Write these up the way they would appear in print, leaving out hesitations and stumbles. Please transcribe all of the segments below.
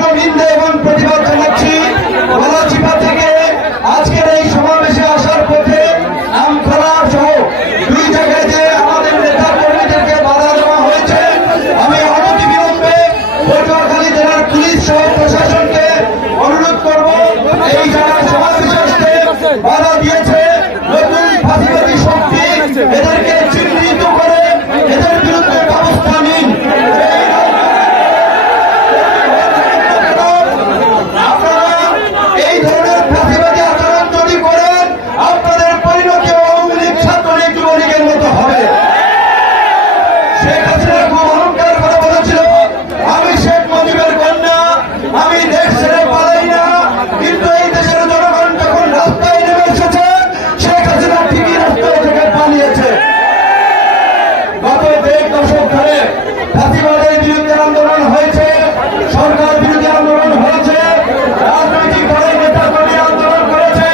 তীব্র নিন্দা এবং প্রতিবাদ জানাচ্ছি। গলাচিপা থেকে আজকের এই সমাবেশে আসার পথে আমখলা সহ দুই জায়গায় যে আমাদের নেতা কর্মীদেরকে বাধা দেওয়া হয়েছে, আমি অনতিবিলম্বে পটুয়াখালী জেলার পুলিশ সহ প্রশাসনকে অনুরোধ করব, এই জায়গায় সমাবেশে আসতে বাধা দিয়েছে নতুন ফাঁসিবাদী শক্তি, এদেরকে চিহ্নিত করে এদের বিরুদ্ধে ব্যবস্থা নিন। আপনারা এই ধরনের ফাঁসিবাদী আচরণ যদি করেন, আপনাদের পরিণতি আওয়ামী লীগ ছাত্রলীগ যুবলীগের মতো হবে। শেখ হাসিনা খুব অহংকার করে বলেছিল, আমি শেখ মুজিবের কন্যা, আমি দেশ ছেড়ে পালাই না। কিন্তু এই দেশের জনগণ যখন রাস্তায় নেমে এসেছে, শেখ হাসিনা ঠিকই রাস্তায় থেকে পালিয়েছে। গত 1.5 দশক ধরে ফাঁসিবাদের বিরুদ্ধে আন্দোলন হয়েছে, সরকার বিরোধী আন্দোলন হয়েছে, রাজনৈতিক দলের নেতা কর্মী আন্দোলন করেছে।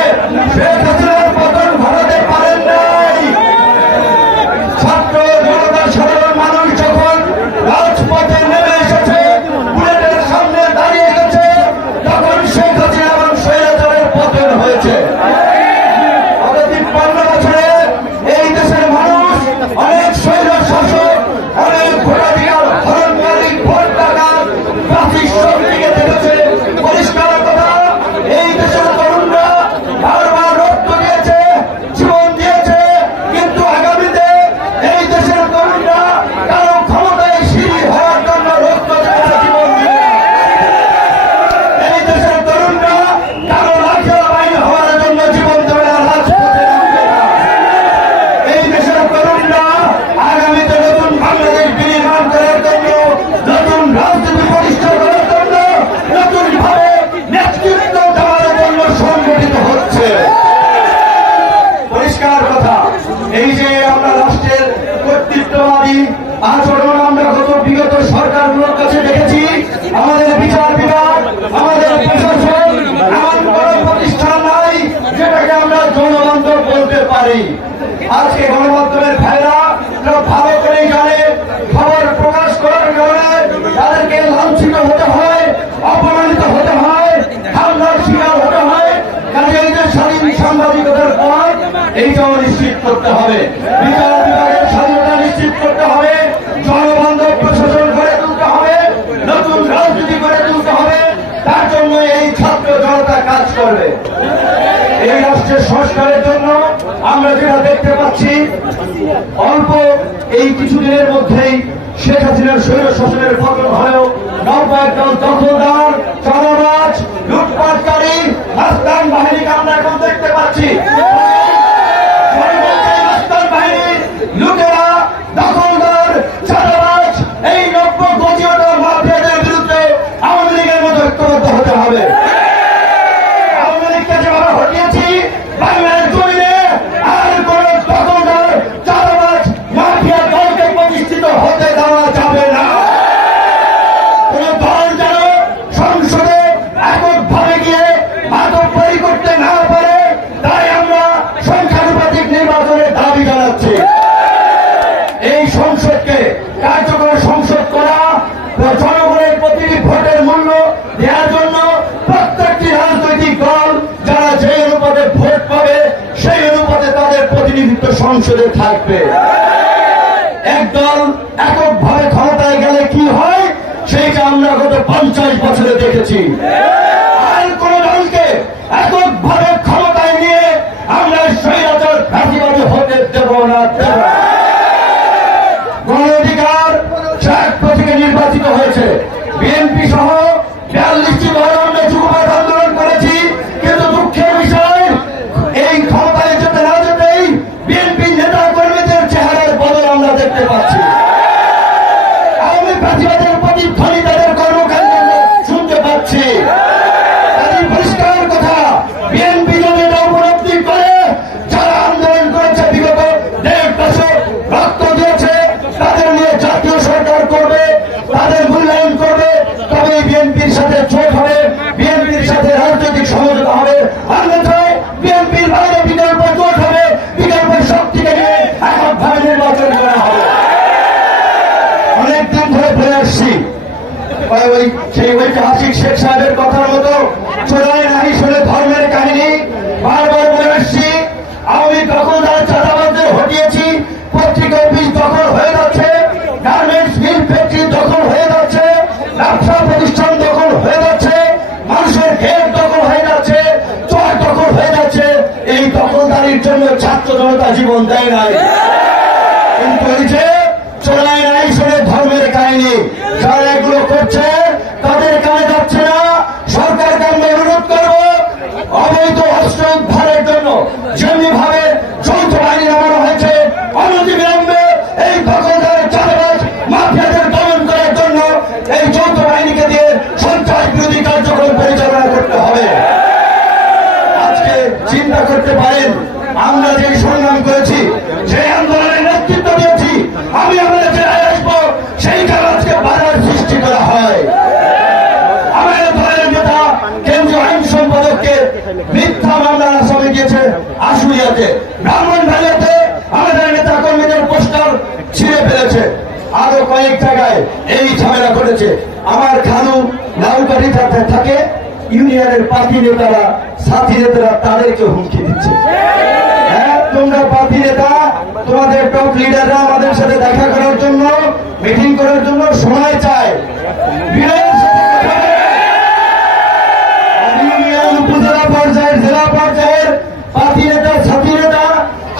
শেখ হাসিনার পতন ঘটাতে পারেন নাই। ছাত্র জনতা সাধারণ মানুষ যখন রাজপথে নেমে এসেছে, বুলেটের সামনে দাঁড়িয়ে গেছে, তখন শেখ হাসিনা এবং স্বৈরাচারের পতন হয়েছে। গত 53 বছরে এই দেশের মানুষ অনেক স্বৈর শাসক, অনেক ভোটাধিকার হরণকারী, ভোট ডাকাত, ট্রাফিক শক্তিকে দেখেছে। পরিষ্কার কথা, এই দেশের তরুণরা বারবার রক্ত দিয়েছে, জীবন দিয়েছে, কিন্তু আগামীতে এই দেশের তরুণরা কারো ক্ষমতায় সিঁড়ি হওয়ার জন্য রক্ত দেবে না, জীবন দিবে না। এই দেশের তরুণরা কারো লাঠিয়াল বাহিনী হওয়ার জন্য জীবন দেবে না, রাজপথে নামবে না। এই দেশের তরুণরা আগামীতে নতুন বাংলাদেশ বিনির্মাণ করার জন্য, নতুন রাজনীতি প্রতিষ্ঠা করার জন্য, নতুন ভাবে নেতৃত্ব দেওয়ার জন্য সংগঠিত হচ্ছে। পরিষ্কার কথা, এই যে আমরা রাষ্ট্রের কর্তৃত্ববাদী আচরণ আমরা বিগত সরকারগুলোর কাছে দেখেছি, আমাদের বিচার বিভাগ, আমাদের প্রশাসন, এমন কোন প্রতিষ্ঠান নাই যেটাকে আমরা জনবান্ধব বলতে পারি। আজকে গণমাধ্যমের ভাইরা ভালো করে জানে, খবর প্রকাশ করার কারণে তাদেরকে লাঞ্ছিত হতে হয়, অপমানিত হতে হয়, হামলার শিকার হতে হয়। কাজে এই যে স্বাধীন সাংবাদিকতার পথ, এইটাও নিশ্চিত করতে হবে। বিচার বিভাগের স্বাধীনতা নিশ্চিত করতে হবে, জনবান্ধব প্রশাসন গড়ে তুলতে হবে, নতুন রাজনীতি গড়ে তুলতে হবে। তার জন্য এই ছাত্র জনতা কাজ করবে। এই রাষ্ট্রের সংস্কারের জন্য আমরা যেটা দেখতে পাচ্ছি, অল্প এই কিছুদিনের মধ্যেই শেখ হাসিনার স্বৈর শাসনের পতন হলেও নৌকা একদল দখলদার, চাঁদাবাজ, লুটপাটকারী মাস্তান বাহিনীকে আমরা এখন দেখতে পাচ্ছি। মাস্তান বাহিনী, লুটেরা, দখলদার, চাঁদাবাজ, এই নব্য গতিওটা মাফিয়াদের বিরুদ্ধে আওয়ামী লীগের মতো ঐক্যবদ্ধ হতে হবে। আওয়ামী লীগকে যেভাবে হটিয়েছি, বাংলার জমিনে আর কোন দখলদার, চাঁদাবাজ, মাফিয়া দলকে প্রতিষ্ঠিত হতে দেওয়া যাবে না। কোন দল যেন সংসদে এককভাবে গিয়ে মাতব্বরি করতে না পারে, তাই আমরা সংখ্যানুপাতিক নির্বাচনের দাবি জানাচ্ছি। এই সংসদকে কার্যকর সংসদ করা, জনগণের প্রতিটি ভোটের মূল্য দেওয়ার জন্য প্রত্যেকটি রাজনৈতিক দল যারা যে অনুপাতে ভোট পাবে, সেই অনুপাতে তাদের প্রতিনিধিত্ব সংসদে থাকবে। একদল এককভাবে ক্ষমতায় গেলে কি হয়, সেইটা আমরা গত 50 বছরে দেখেছি। আর কোন দলকে এককভাবে ক্ষমতায় নিয়ে আমরা স্বৈরাচার ফাঁসিবাদী হতে দেব না। গণ অধিকার ট্রাক থেকে নির্বাচিত হয়েছে, বিএনপি সহ 42টি দল আমরা যুগপৎ আন্দোলন করেছি, কিন্তু দুঃখের বিষয় এই ক্ষমতায় যেতে না যেতেই বিএনপি নেতা কর্মীদের চেহারার বদল আমরা দেখতে পাচ্ছি। আওয়ামী ফাঁসিবাদের প্রতিধ্বনি তাদের কর্মকাণ্ড শুনতে পাচ্ছি। পরিষ্কার কথা, বিএনপি যদি এটা উপলব্ধি করে, যারা আন্দোলন করেছে বিগত 1.5 দশক রক্ত দিয়েছে, তাদের নিয়ে জাতীয় সরকার করবে, তাদের মূল্যায়ন করবে, তবে বিএনপির সাথে জোট হবে, বিএনপির সাথে রাজনৈতিক সমঝোতা হবে। অন্যথায় বিএনপির বাইরে বিকল্প জোট হবে, বিকল্প শক্তিকে নিয়ে এককভাবে নির্বাচন করা হবে। অনেকদিন ধরে বলে আসছি, ওই সেই ঐতিহাসিক শেখ সাহেবের কথার মতো চোরাই নাহি শুনে ধর্মের কাহিনী বারবার বলে আসছি। আমি তখন তার চাঁদাবাজদের হটিয়েছি, পত্রিকা অফিস দখল হয়ে যাচ্ছে, গার্মেন্টস মিল ফ্যাক্টরি দখল হয়ে যাচ্ছে, ব্যবসা প্রতিষ্ঠান দখল হয়ে যাচ্ছে, মানুষের ঘের দখল হয়ে যাচ্ছে, চর দখল হয়ে যাচ্ছে। এই দখলদারির জন্য ছাত্র জনতা জীবন দেয় নাই। কিন্তু এই যে চোরাই নাই শুনে ধর্মের কাহিনী যারা এগুলো করছে তাদের কানে যাচ্ছে না। সরকারকে আমরা অনুরোধ করব অবৈধ অস্ত্র উদ্ধারের জন্য যেমনি ভাবে যৌথ বাহিনী নামানো হয়েছে, অনতিবিলম্বে এই দখলদার চাঁদাবাজ মাফিয়াদের দমন করার জন্য এই যৌথ বাহিনীকে দিয়ে সন্ত্রাস বিরোধী কার্যক্রম পরিচালনা করতে হবে। আজকে চিন্তা করতে পারেন আমরা যে সংগ্রাম করেছি, যে আন্দোলনের নেতৃত্ব দিয়েছি, আমি আমাদের জেলায় আসবো, সেইখানে আজকে বাধার সৃষ্টি করা হয়। আমাদের দলের নেতা কেন্দ্রীয় আইন সম্পাদককে মিথ্যা মামলার আসামি দিয়েছে আশুলিয়াতে, ব্রাহ্মণবাড়িয়াতে আমাদের নেতা কর্মীদের পোস্টার ছিঁড়ে ফেলেছে, আরো কয়েক জায়গায় এই ঝামেলা করেছে। আমার খানু লাউকাঠি থাকে, ইউনিয়নের পার্টি নেতারা সাথী নেতারা তাদেরকে হুমকি দিচ্ছে। হ্যাঁ, তোমরা পার্টি নেতা, তোমাদের টপ লিডাররা আমাদের সাথে দেখা করার জন্য, মিটিং করার জন্য সময় চায়। ইউনিয়ন উপজেলা পর্যায়ের, জেলা পর্যায়ের পার্টি নেতা, সাথী নেতা,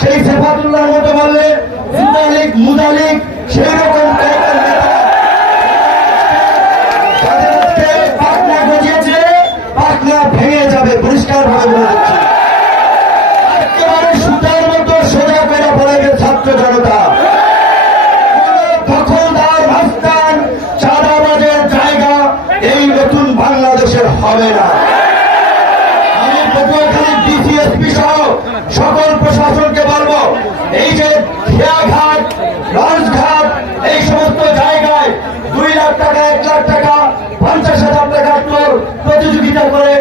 সেই সেফাতুল্লাহর মতো বললে মুদালিক মুদালিক সেই রকম টাইপের নেতা যাদেরকে পাটনা গজিয়েছে, পাটনা ভেঙে যাবে, পরিষ্কার ভাবে বলে দিচ্ছি। একেবারে সুতার মতো সোজা করে পড়াবে ছাত্র জনতা। দখলদার মাস্তান চাঁদাবাজের জায়গা এই নতুন বাংলাদেশের হবে না। আমি পটুয়াখালী ডিসিএসপি সহ সকল প্রশাসনকে বলবো, এই যে খেয়াঘাট, লঞ্চঘাট, এই সমস্ত জায়গায় 2 লাখ টাকা, 1 লাখ টাকা, 50,000 টাকা টোল প্রতিযোগিতা করে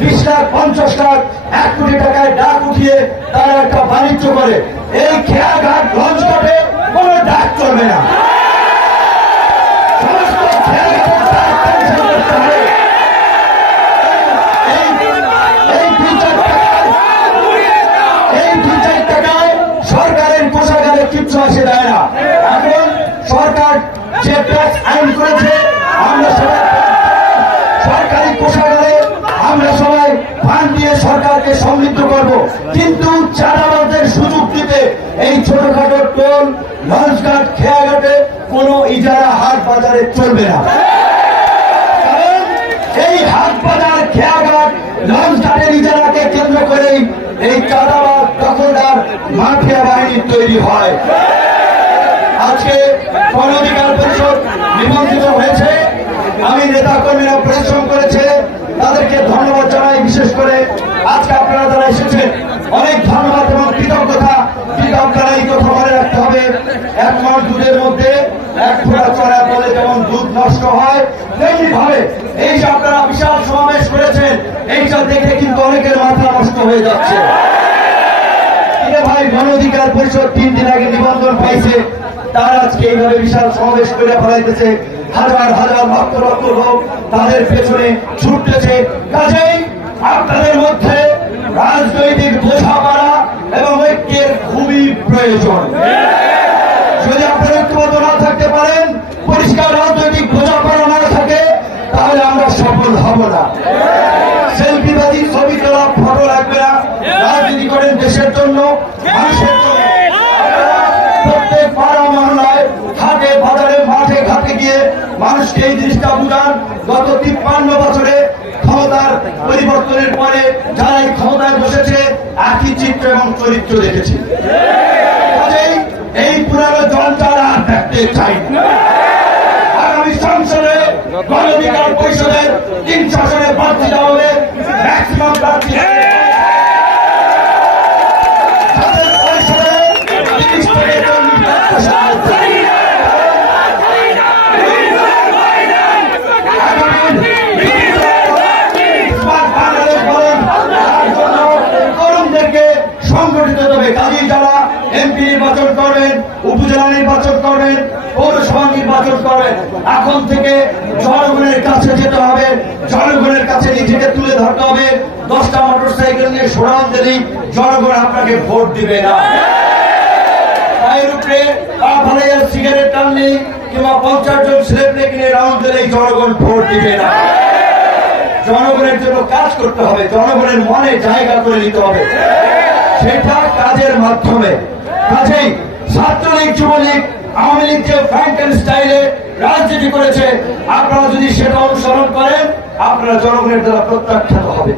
20 লাখ, 50 লাখ, 1 কোটি টাকায় ডাক উঠিয়ে তারা একটা বাণিজ্য করে। এই খেয়াঘাট, লঞ্চঘাটে কোন ডাক চলবে না। সমস্ত খেয়াঘাটের ডাক ক্যান্সেল করতে হবে। এই 2-4 টাকায় সরকারের কোষাগারে কিচ্ছু আসে দেয় না। এখন সরকার যে ট্যাক্স আইন করেছে, আমরা সবাই সরকারি কোষাগারে আমরা সবাই ফান্ড দিয়ে সরকারকে সমৃদ্ধ করব, কিন্তু চাঁদাবাজদের সুযোগ দিতে এই ছোটখাটো টোল, লঞ্চঘাট, খেয়াঘাটে কোন ইজারা হাট বাজারে চলবে না। কারণ এই হাট বাজার, খেয়াঘাট, লঞ্চঘাটের ইজারাকে কেন্দ্র করেই এই চাঁদাবাজ, দখলদার, মাফিয়া বাহিনী তৈরি হয়। আজকে গণ অধিকার পরিষদ নিবন্ধিত হয়েছে, আমি নেতা কর্মীরা পরিশ্রম করেছে, তাদেরকে ধন্যবাদ জানাই। বিশেষ করে আজকে আপনারা যারা এসেছেন অনেক ধন্যবাদ এবং কৃতজ্ঞতা। কিন্তু আপনারা এই কথা মনে রাখতে হবে, 1 মাস দুধের মধ্যে 1 ফোঁটা চড়া বলে যেমন দুধ নষ্ট হয়, তেমনি ভাবে এই যে আপনারা বিশাল সমাবেশ করেছেন, এইটা দেখে কিন্তু অনেকের মাথা নষ্ট হয়ে যাচ্ছে। ভাই, গণ অধিকার পরিষদ 3 দিন আগে নিবন্ধন পাইছে, তারা আজকে এইভাবে বিশাল সমাবেশ করে ফেলাইতেছে, হাজার হাজার লক্ষ লক্ষ লোক তাদের পেছনে ছুটতেছে। কাজেই আপনাদের মধ্যে রাজনৈতিক বোঝাপড়া এবং ঐক্যের খুবই প্রয়োজন। যদি আপনারা ঐক্যবদ্ধ না থাকতে পারেন, পরিষ্কার রাজনৈতিক বোঝাপড়া না থাকে, তাহলে আমরা সফল হব না। সেলফিবাদী ছবি তোলা, ফটো লাগবে না। রাজনীতি করেন দেশের জন্য, মানুষের জন্য। প্রত্যেক পাড়া মহল্লায়, হাটে বাজারে, মাঠে ঘাটে গিয়ে মানুষকে এই জিনিসটা বুঝান। গত 53 বছরে ক্ষমতার পরিবর্তনের পরে যারা এই ক্ষমতায় বসেছে, একই চিত্র এবং চরিত্র দেখেছে। কাজেই এই পুরানো জঞ্জাল আর দেখতে চাই না। আগামী সংসদে গণ অধিকার পরিষদের 3 আসনে প্রার্থী দেওয়া হবে, ম্যাক্সিমাম প্রার্থী সংগঠিত হবে। কাজী যারা এমপি নির্বাচন করবেন, উপজেলা নির্বাচন করবেন, পৌরসভা নির্বাচন করবেন। এখন থেকে জনগণের কাছে যেতে হবে, জনগণের কাছে নিজেকে তুলে ধরতে হবে। 10টা মোটরসাইকেল নিয়ে সরান দিলেই জনগণ আপনাকে ভোট দিবে না। পায়ের উপরে পা ফালাইয়া সিগারেট টানলেই কিংবা 50 জন ছেলেপেলে কিনে রাউন্ড দিলেই জনগণ ভোট দিবে না। জনগণের জন্য কাজ করতে হবে, জনগণের মনে জায়গা করে নিতে হবে, সেটা কাজের মাধ্যমে। কাজেই ছাত্রলীগ, যুবলীগ, আওয়ামী লীগ যে ফ্র্যাঙ্কেন স্টাইলে রাজনীতি করেছে, আপনারা যদি সেটা অনুসরণ করেন, আপনারা জনগণের দ্বারা প্রত্যাখ্যাত হবে।